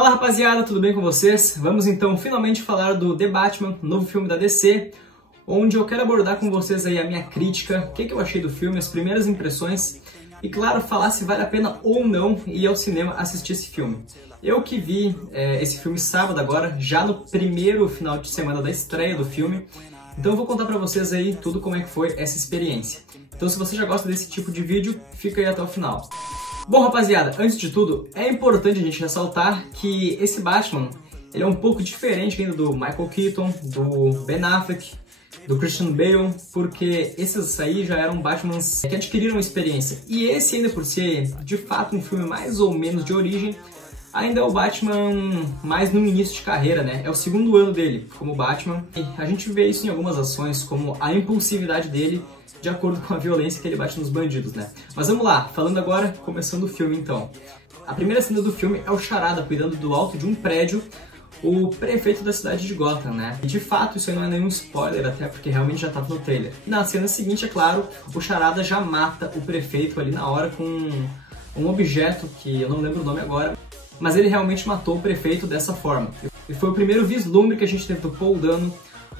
Fala rapaziada, tudo bem com vocês? Vamos então finalmente falar do The Batman, novo filme da DC, onde eu quero abordar com vocês aí a minha crítica, o que eu achei do filme, as primeiras impressões e claro, falar se vale a pena ou não ir ao cinema assistir esse filme. Eu que vi esse filme sábado agora, já no primeiro final de semana da estreia do filme, então eu vou contar pra vocês aí tudo como é que foi essa experiência. Então se você já gosta desse tipo de vídeo, fica aí até o final. Bom rapaziada, antes de tudo, é importante a gente ressaltar que esse Batman, ele é um pouco diferente ainda do Michael Keaton, do Ben Affleck, do Christian Bale, porque esses aí já eram Batmans que adquiriram experiência. E esse ainda por ser, de fato, um filme mais ou menos de origem, ainda é o Batman mais no início de carreira, né? É o segundo ano dele como Batman. E a gente vê isso em algumas ações, como a impulsividade dele de acordo com a violência que ele bate nos bandidos, né? Mas vamos lá, falando agora, começando o filme então. A primeira cena do filme é o Charada cuidando do alto de um prédio, o prefeito da cidade de Gotham, né? E de fato isso aí não é nenhum spoiler, até porque realmente já estava no trailer. Na cena seguinte, é claro, o Charada já mata o prefeito ali na hora com um objeto que eu não lembro o nome agora, mas ele realmente matou o prefeito dessa forma. E foi o primeiro vislumbre que a gente teve do Paul Dano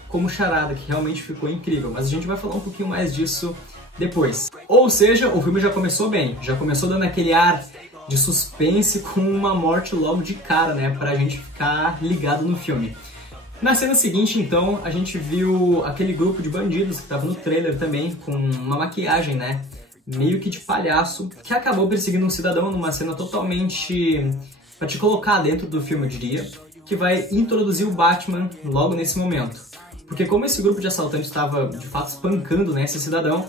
como Charada, que realmente ficou incrível, mas a gente vai falar um pouquinho mais disso depois. Ou seja, o filme já começou bem, já começou dando aquele ar de suspense com uma morte logo de cara, né, pra gente ficar ligado no filme. Na cena seguinte, então, a gente viu aquele grupo de bandidos que tava no trailer também, com uma maquiagem, né, meio que de palhaço, que acabou perseguindo um cidadão numa cena totalmente pra te colocar dentro do filme, eu diria, que vai introduzir o Batman logo nesse momento. Porque como esse grupo de assaltantes estava, de fato, espancando, né, esse cidadão,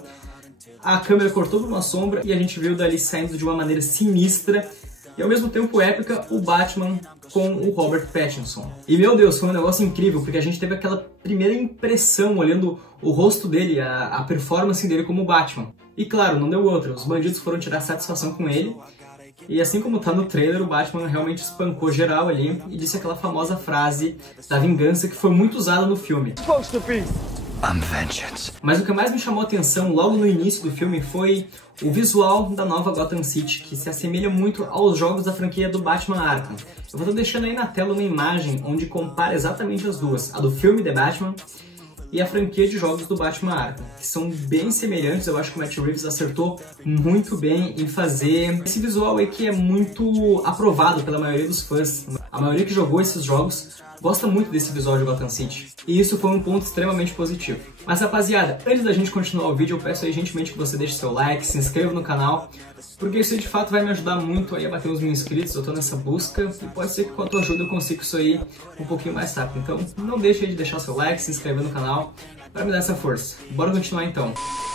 a câmera cortou por uma sombra e a gente viu dali saindo de uma maneira sinistra e ao mesmo tempo épica o Batman com o Robert Pattinson. E meu Deus, foi um negócio incrível, porque a gente teve aquela primeira impressão olhando o rosto dele, a performance dele como Batman. E claro, não deu outra, os bandidos foram tirar satisfação com ele. E assim como tá no trailer, o Batman realmente espancou geral ali e disse aquela famosa frase da vingança que foi muito usada no filme. Mas o que mais me chamou a atenção logo no início do filme foi o visual da nova Gotham City, que se assemelha muito aos jogos da franquia do Batman Arkham. Eu vou estar deixando aí na tela uma imagem onde compara exatamente as duas, a do filme The Batman e a franquia de jogos do Batman Arkham, que são bem semelhantes. Eu acho que o Matt Reeves acertou muito bem em fazer esse visual aí que é muito aprovado pela maioria dos fãs. A maioria que jogou esses jogos gosta muito desse visual de Gotham City, e isso foi um ponto extremamente positivo. Mas rapaziada, antes da gente continuar o vídeo, eu peço aí gentilmente que você deixe seu like, se inscreva no canal, porque isso de fato vai me ajudar muito aí a bater uns 1000 inscritos. Eu tô nessa busca e pode ser que com a tua ajuda eu consiga isso aí um pouquinho mais rápido. Então não deixe de deixar seu like, se inscrever no canal para me dar essa força. Bora continuar então.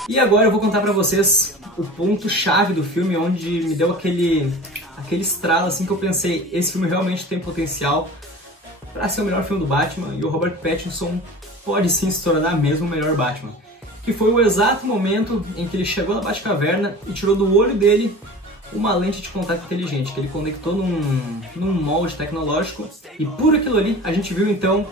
E agora eu vou contar pra vocês o ponto chave do filme, onde me deu aquele estralo assim que eu pensei, esse filme realmente tem potencial para ser o melhor filme do Batman e o Robert Pattinson pode sim se tornar mesmo o melhor Batman. Que foi o exato momento em que ele chegou na Batcaverna e tirou do olho dele uma lente de contato inteligente, que ele conectou num molde tecnológico, e por aquilo ali a gente viu então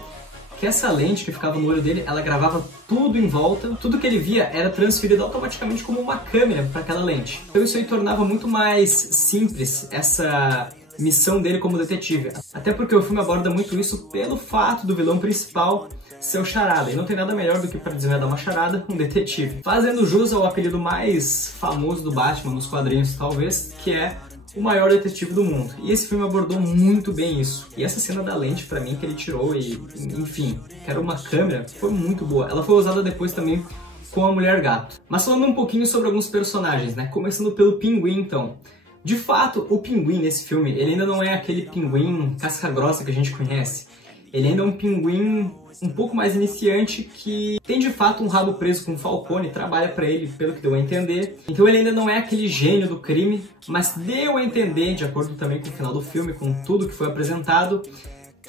que essa lente que ficava no olho dele, ela gravava tudo em volta, tudo que ele via era transferido automaticamente como uma câmera para aquela lente. Então isso aí tornava muito mais simples essa missão dele como detetive. Até porque o filme aborda muito isso pelo fato do vilão principal ser o Charada, e não tem nada melhor do que para desvendar uma charada, um detetive. Fazendo jus ao apelido mais famoso do Batman nos quadrinhos, talvez, que é o maior detetive do mundo. E esse filme abordou muito bem isso. E essa cena da lente, pra mim, que ele tirou e, enfim, que era uma câmera, foi muito boa. Ela foi usada depois também com a Mulher Gato. Mas falando um pouquinho sobre alguns personagens, né? Começando pelo Pinguim, então. De fato, o Pinguim nesse filme, ele ainda não é aquele pinguim casca-grossa que a gente conhece. Ele ainda é um pinguim um pouco mais iniciante, que tem de fato um rabo preso com o Falcone, trabalha pra ele, pelo que deu a entender. Então ele ainda não é aquele gênio do crime, mas deu a entender, de acordo também com o final do filme, com tudo que foi apresentado,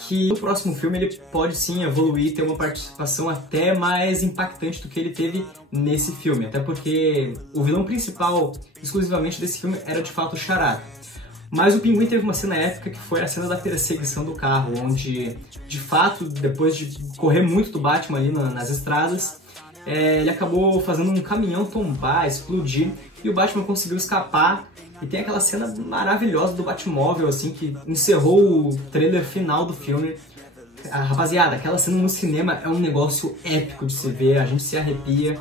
que no próximo filme ele pode sim evoluir e ter uma participação até mais impactante do que ele teve nesse filme. Até porque o vilão principal, exclusivamente desse filme, era de fato o Charada. Mas o Pinguim teve uma cena épica, que foi a cena da perseguição do carro, onde, de fato, depois de correr muito do Batman ali nas estradas, ele acabou fazendo um caminhão tombar, explodir, e o Batman conseguiu escapar E tem aquela cena maravilhosa do Batmóvel, assim, que encerrou o trailer final do filme. Rapaziada, aquela cena no cinema é um negócio épico de se ver, a gente se arrepia.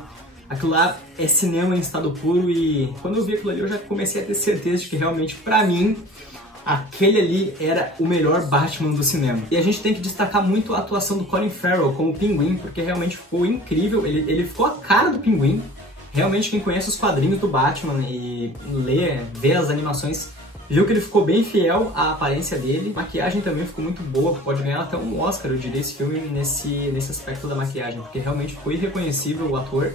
Aquilo lá é cinema em estado puro e quando eu vi aquilo ali eu já comecei a ter certeza de que realmente, pra mim, aquele ali era o melhor Batman do cinema. E a gente tem que destacar muito a atuação do Colin Farrell como Pinguim, porque realmente ficou incrível, ele ficou a cara do Pinguim. Realmente quem conhece os quadrinhos do Batman e vê as animações, viu que ele ficou bem fiel à aparência dele. A maquiagem também ficou muito boa, pode ganhar até um Oscar, eu diria, esse filme nesse aspecto da maquiagem, porque realmente ficou irreconhecível o ator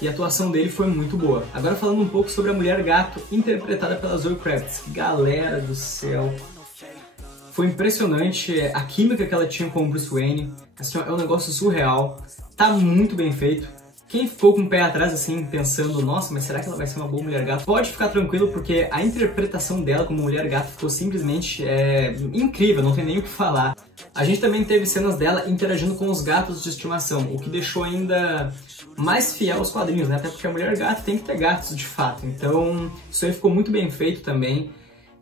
e a atuação dele foi muito boa. Agora falando um pouco sobre a Mulher Gato, interpretada pela Zoe Kravitz. Galera do céu, foi impressionante a química que ela tinha com o Bruce Wayne, assim, é um negócio surreal, tá muito bem feito. Quem ficou com o pé atrás, assim, pensando, nossa, mas será que ela vai ser uma boa Mulher Gato? Pode ficar tranquilo, porque a interpretação dela como Mulher Gato ficou simplesmente incrível, não tem nem o que falar. A gente também teve cenas dela interagindo com os gatos de estimação, o que deixou ainda mais fiel aos quadrinhos, né? Até porque a Mulher Gato tem que ter gatos de fato, então isso aí ficou muito bem feito também.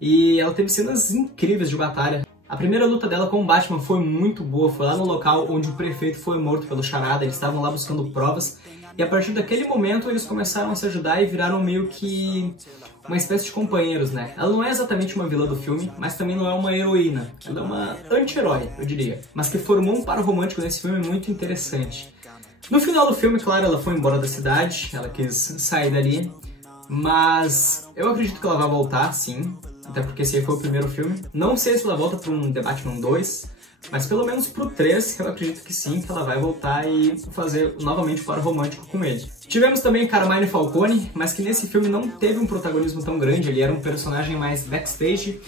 E ela teve cenas incríveis de batalha. A primeira luta dela com o Batman foi muito boa, foi lá no local onde o prefeito foi morto pelo Charada, eles estavam lá buscando provas, e a partir daquele momento eles começaram a se ajudar e viraram meio que uma espécie de companheiros, né? Ela não é exatamente uma vilã do filme, mas também não é uma heroína, ela é uma anti-herói, eu diria, mas que formou um par romântico nesse filme muito interessante. No final do filme, claro, ela foi embora da cidade, ela quis sair dali, mas eu acredito que ela vai voltar, sim. Até porque esse aí foi o primeiro filme. Não sei se ela volta para um The Batman 2, mas pelo menos pro 3 eu acredito que sim, que ela vai voltar e fazer novamente o par romântico com ele. Tivemos também Carmine Falcone, mas que nesse filme não teve um protagonismo tão grande, ele era um personagem mais backstage.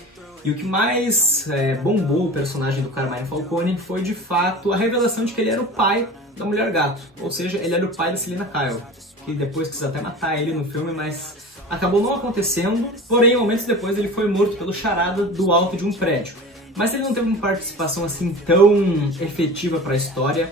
E o que mais bombou o personagem do Carmine Falcone foi de fato a revelação de que ele era o pai da Mulher Gato. Ou seja, ele era o pai da Selina Kyle, que depois quis até matar ele no filme, mas acabou não acontecendo, porém, momentos depois ele foi morto pelo Charada do alto de um prédio. Mas ele não teve uma participação assim tão efetiva para a história,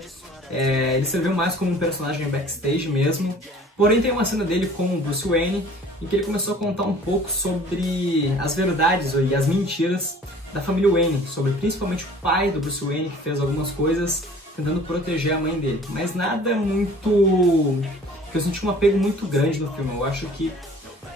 ele serviu mais como um personagem backstage mesmo. Porém, tem uma cena dele com o Bruce Wayne, em que ele começou a contar um pouco sobre as verdades e as mentiras da família Wayne, sobre principalmente o pai do Bruce Wayne, que fez algumas coisas tentando proteger a mãe dele. Mas nada muito... que eu senti um apego muito grande no filme, eu acho que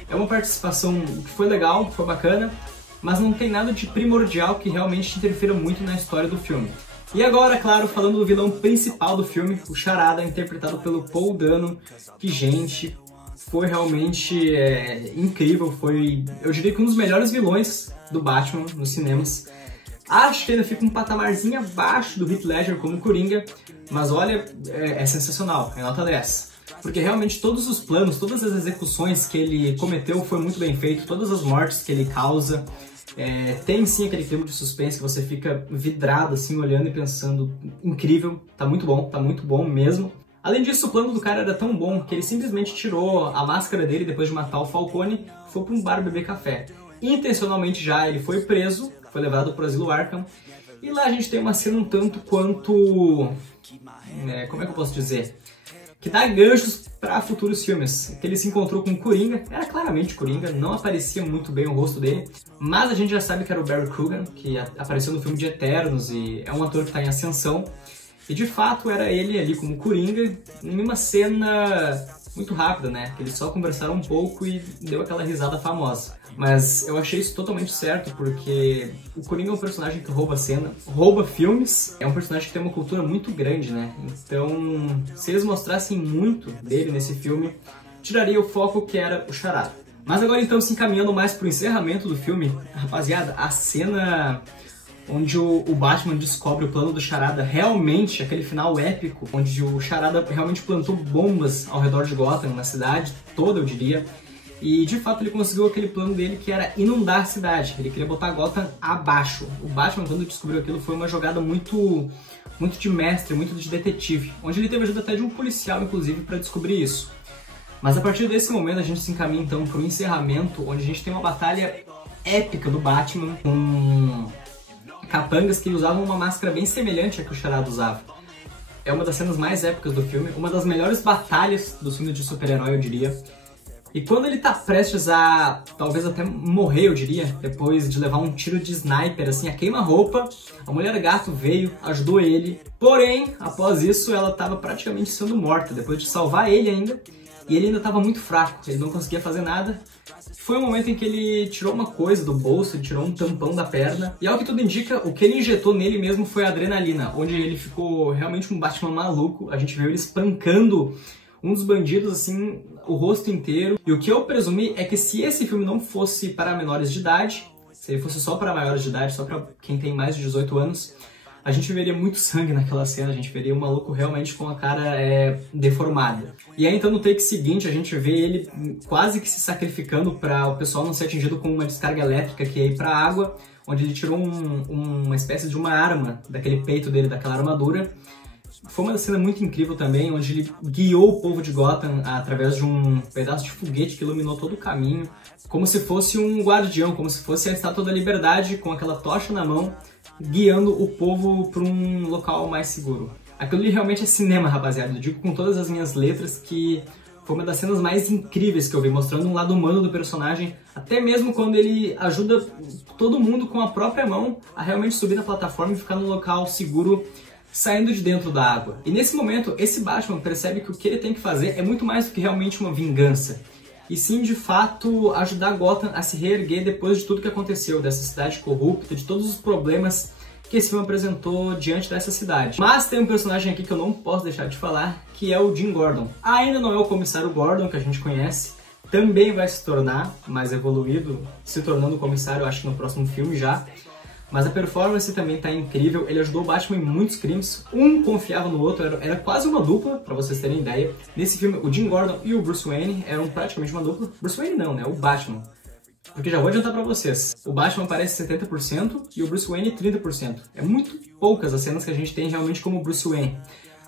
é uma participação que foi legal, foi bacana, mas não tem nada de primordial que realmente interfira muito na história do filme. E agora, claro, falando do vilão principal do filme, o Charada, interpretado pelo Paul Dano, que, gente, foi realmente incrível, foi, eu diria que um dos melhores vilões do Batman nos cinemas. Acho que ainda fica um patamarzinho abaixo do Heath Ledger como Coringa, mas olha, é sensacional, é nota 10. Porque realmente todos os planos, todas as execuções que ele cometeu foi muito bem feito, todas as mortes que ele causa, tem sim aquele clima de suspense que você fica vidrado assim, olhando e pensando, incrível, tá muito bom mesmo. Além disso, o plano do cara era tão bom que ele simplesmente tirou a máscara dele depois de matar o Falcone e foi para um bar beber café. Intencionalmente já ele foi preso, foi levado para o asilo Arkham, e lá a gente tem uma cena um tanto quanto... como é que eu posso dizer? Que dá ganchos para futuros filmes. Que ele se encontrou com o Coringa, era claramente Coringa, não aparecia muito bem o rosto dele, mas a gente já sabe que era o Barry Keoghan, que apareceu no filme de Eternos e é um ator que está em ascensão. E de fato era ele ali como Coringa, em uma cena muito rápida, né? Que eles só conversaram um pouco e deu aquela risada famosa. Mas eu achei isso totalmente certo, porque o Coringa é um personagem que rouba cena, rouba filmes, é um personagem que tem uma cultura muito grande, né? Então, se eles mostrassem muito dele nesse filme, tiraria o foco que era o Charada. Mas agora então, se encaminhando mais pro encerramento do filme, rapaziada, a cena onde o Batman descobre o plano do Charada, realmente, aquele final épico, onde o Charada realmente plantou bombas ao redor de Gotham, na cidade toda, eu diria, e de fato ele conseguiu aquele plano dele que era inundar a cidade, ele queria botar Gotham abaixo. O Batman, quando descobriu aquilo, foi uma jogada muito de mestre, muito de detetive, onde ele teve ajuda até de um policial, inclusive, para descobrir isso. Mas a partir desse momento a gente se encaminha então para o encerramento, onde a gente tem uma batalha épica do Batman com capangas que usavam uma máscara bem semelhante à que o Charada usava. É uma das cenas mais épicas do filme, uma das melhores batalhas do filme de super-herói, eu diria. E quando ele tá prestes a, talvez até morrer, eu diria, depois de levar um tiro de sniper, assim, a queima-roupa, a mulher gato veio, ajudou ele. Porém, após isso, ela tava praticamente sendo morta, depois de salvar ele ainda. E ele ainda tava muito fraco, ele não conseguia fazer nada. Foi um momento em que ele tirou uma coisa do bolso, tirou um tampão da perna. E ao que tudo indica, o que ele injetou nele mesmo foi adrenalina, onde ele ficou realmente um Batman maluco. A gente viu ele espancando um dos bandidos, assim, o rosto inteiro. E o que eu presumi é que se esse filme não fosse para menores de idade, se ele fosse só para maiores de idade, só para quem tem mais de 18 anos, a gente veria muito sangue naquela cena, a gente veria um maluco realmente com a cara deformada. E aí então no take seguinte a gente vê ele quase que se sacrificando para o pessoal não ser atingido com uma descarga elétrica que ia ir para a água, onde ele tirou uma espécie de uma arma daquele peito dele, daquela armadura. Foi uma cena muito incrível também, onde ele guiou o povo de Gotham através de um pedaço de foguete que iluminou todo o caminho, como se fosse um guardião, como se fosse a Estátua da Liberdade com aquela tocha na mão, guiando o povo para um local mais seguro. Aquilo ali realmente é cinema, rapaziada. Eu digo com todas as minhas letras que foi uma das cenas mais incríveis que eu vi, mostrando um lado humano do personagem, até mesmo quando ele ajuda todo mundo com a própria mão a realmente subir na plataforma e ficar num local seguro, saindo de dentro da água. E nesse momento, esse Batman percebe que o que ele tem que fazer é muito mais do que realmente uma vingança. E sim, de fato, ajudar Gotham a se reerguer depois de tudo que aconteceu, dessa cidade corrupta, de todos os problemas que esse filme apresentou diante dessa cidade. Mas tem um personagem aqui que eu não posso deixar de falar, que é o Jim Gordon. Ainda não é o comissário Gordon que a gente conhece, também vai se tornar mais evoluído, se tornando comissário, acho que no próximo filme já. Mas a performance também tá incrível, ele ajudou o Batman em muitos crimes, um confiava no outro, era quase uma dupla, pra vocês terem ideia. Nesse filme, o Jim Gordon e o Bruce Wayne eram praticamente uma dupla. Bruce Wayne não, né? O Batman. Porque já vou adiantar pra vocês, o Batman aparece 70% e o Bruce Wayne 30%. É muito poucas as cenas que a gente tem realmente como Bruce Wayne.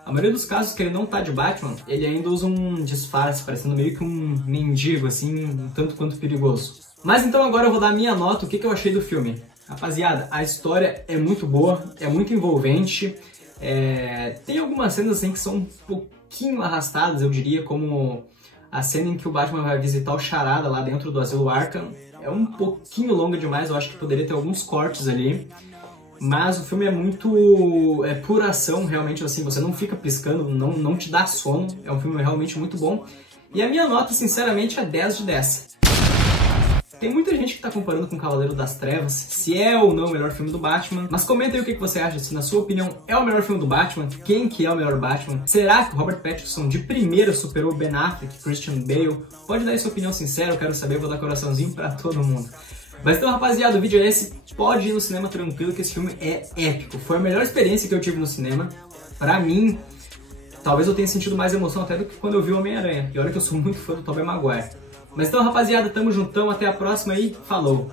A maioria dos casos que ele não tá de Batman, ele ainda usa um disfarce, parecendo meio que um mendigo, assim, um tanto quanto perigoso. Mas então agora eu vou dar a minha nota, o que eu achei do filme. Rapaziada, a história é muito boa, é muito envolvente, tem algumas cenas assim que são um pouquinho arrastadas, eu diria, como a cena em que o Batman vai visitar o Charada lá dentro do Asilo Arkham. É um pouquinho longa demais, eu acho que poderia ter alguns cortes ali, mas o filme é muito... é pura ação, realmente, assim, você não fica piscando, não te dá sono, é um filme realmente muito bom. E a minha nota, sinceramente, é 10 de 10. Tem muita gente que tá comparando com Cavaleiro das Trevas, se é ou não o melhor filme do Batman, mas comenta aí o que você acha, se na sua opinião é o melhor filme do Batman, quem que é o melhor Batman, será que o Robert Pattinson de primeira superou Ben Affleck, Christian Bale? Pode dar aí sua opinião sincera, eu quero saber, eu vou dar coraçãozinho pra todo mundo. Mas então, rapaziada, o vídeo é esse, pode ir no cinema tranquilo que esse filme é épico, foi a melhor experiência que eu tive no cinema, pra mim, talvez eu tenha sentido mais emoção até do que quando eu vi o Homem-Aranha, e olha que eu sou muito fã do Tobey Maguire. Mas então, rapaziada, tamo juntão, até a próxima e falou!